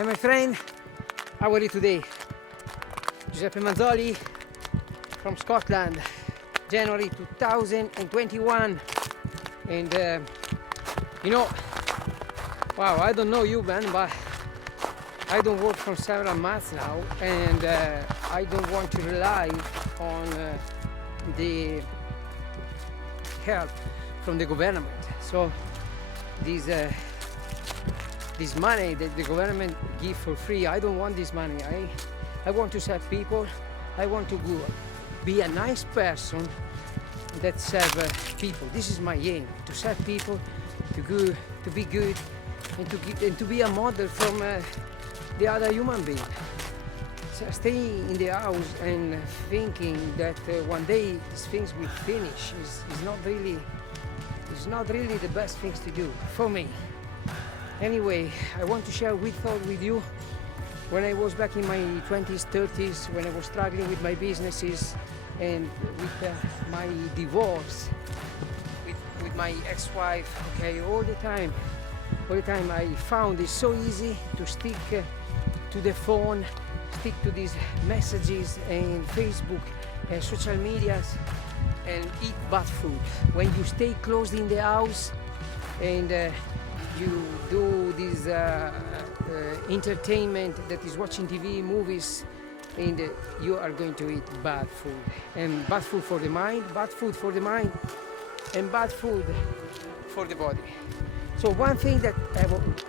Hi my friend, how are you today? Giuseppe Manzoli from Scotland, January 2021. And wow, I don't know you, man, but I don't work for several months now, and I don't want to rely on the help from the government. So this money that the government give for free, I don't want this money. I want to serve people. I want to be a nice person that serve people. This is my aim: to serve people, to be good, and to be a model from the other human being. So staying in the house and thinking that one day these things will finish is not really the best things to do for me. Anyway, I want to share thought with you. When I was back in my 20s, 30s, when I was struggling with my businesses and with my divorce, with my ex-wife, okay, all the time I found it so easy to stick to the phone, stick to these messages and Facebook and social medias and eat bad food. When you stay closed in the house and you do this entertainment that is watching TV, movies, and you are going to eat bad food. And bad food for the mind, bad food for the mind, and bad food for the body. So one thing that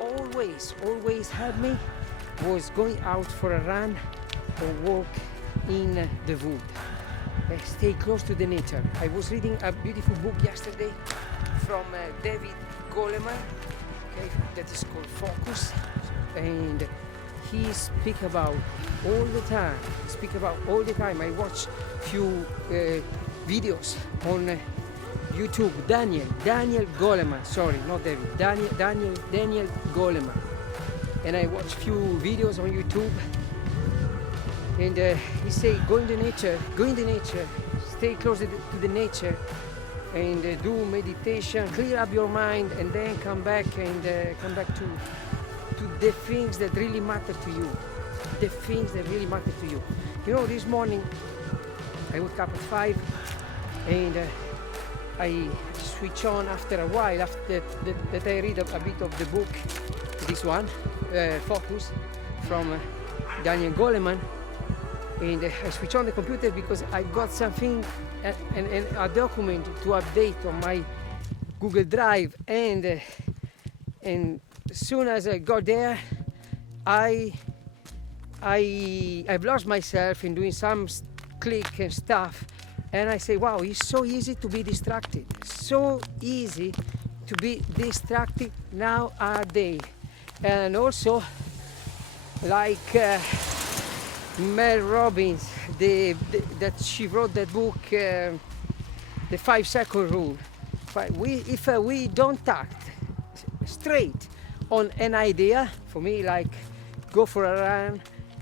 always helped me was going out for a run or walk in the wood. Stay close to the nature. I was reading a beautiful book yesterday from David Goleman, okay, that is called Focus, and he speak about all the time. I watch few videos on YouTube. Daniel Goleman, sorry, not David. Daniel Goleman, and I watch few videos on YouTube. And he say, go in the nature, stay close to the nature, and do meditation, clear up your mind, and then come back to the things that really matter to you. The things that really matter to you. You know, this morning I woke up at 5, and I switch on after a while, after that I read a bit of the book, this one, Focus, from Daniel Goleman. And I switch on the computer because I got something and a document to update on my Google Drive, and as soon as I got there, I've lost myself in doing some click and stuff, and I say, wow, it's so easy to be distracted, nowadays. And also, like Mel Robbins, that she wrote that book, the 5-second rule. If we don't act straight on an idea, for me, like go for a run,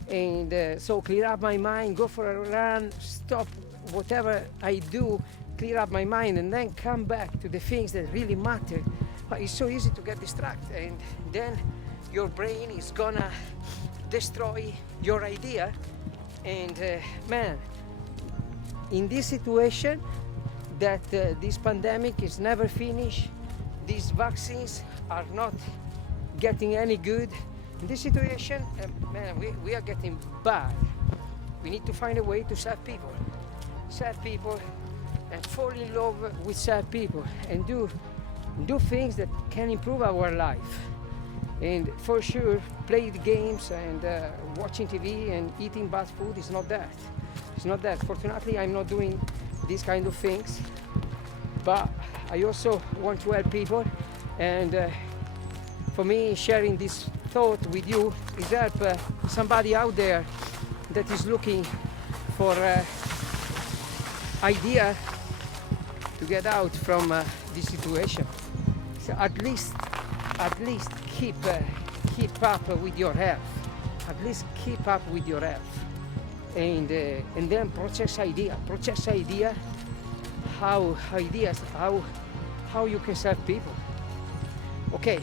and so clear up my mind, go for a run, stop whatever I do, clear up my mind, and then come back to the things that really matter. But it's so easy to get distracted, and then your brain is gonna destroy your idea. And man, in this situation that this pandemic is never finished, these vaccines are not getting any good. In this situation, man, we are getting bad. We need to find a way to serve people and fall in love with serve people, and do things that can improve our life. And for sure, play the games and watching TV and eating bad food is not that. It's not that. Fortunately, I'm not doing these kind of things, but I also want to help people. And for me, sharing this thought with you is help somebody out there that is looking for idea to get out from this situation. So at least keep up with your health. At least keep up with your health, and then process idea. How you can serve people. Okay,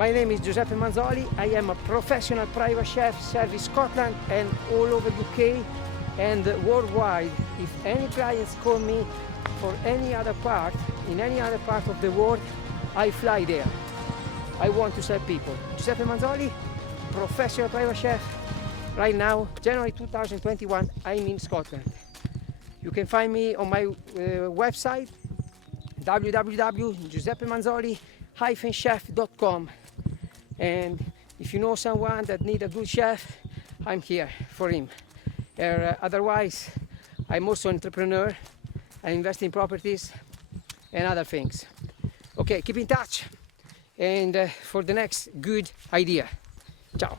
My name is Giuseppe Manzoli. I am a professional private chef, serving Scotland and all over UK and worldwide. If any clients call me for any other part, in any other part of the world, I fly there. I want to serve people. Giuseppe Manzoli, professional private chef. Right now, January 2021, I'm in Scotland. You can find me on my website, www.giuseppemanzoli-chef.com. And if you know someone that needs a good chef, I'm here for him. Otherwise, I'm also an entrepreneur. I invest in properties and other things. Okay, keep in touch and for the next good idea. Ciao.